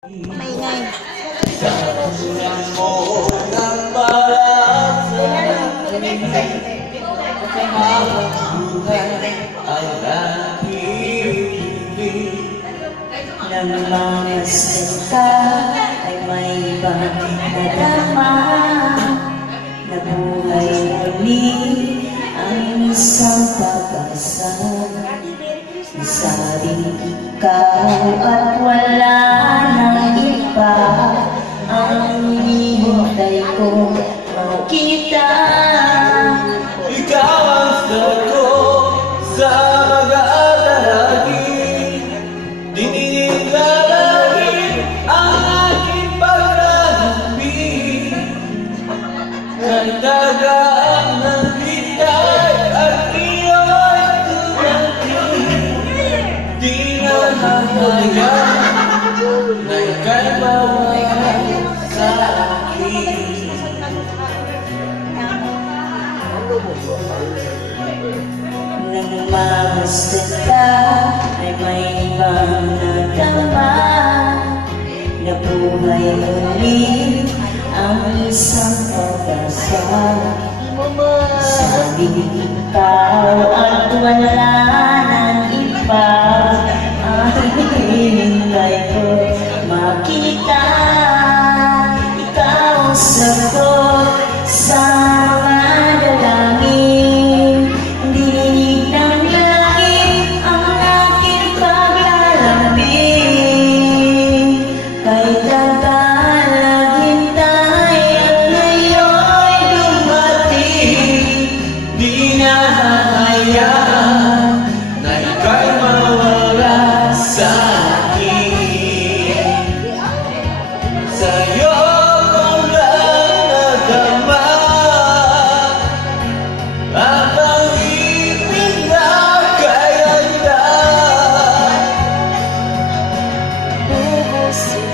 Maingay. Sa pulang mo ng para sa akin, habang buhay ay nakikinig. Nang mamasdan ka ay may ibang nadama, na buhay muli ang isang pag-asa. Sabing ikaw at wala nang iba ang hinihintay ko makita. Ikaw ang sagot sa mag-aalala. Diningin na lagi ang aking paglalambing. Kahit dagaan ng hitay at iyo'y tumating, di na hahayaan na ika'y mawala sa akin. Nang mamasdan ka ay may ibang nadama, na buhay muli ang isang pag-asa. Sabing ikaw at wala nang iba ang hinihintay ko makita. Ikaw ang sagot sa mga dalangin, dinig ng langit ang aking paglalambing. Kahit tagal naghintay at ngayon'y dumating, Di na hahayaan na ika'y mawala sa akin. Sa'yo ko lang nadama at ang ibig na kay handa. bubusin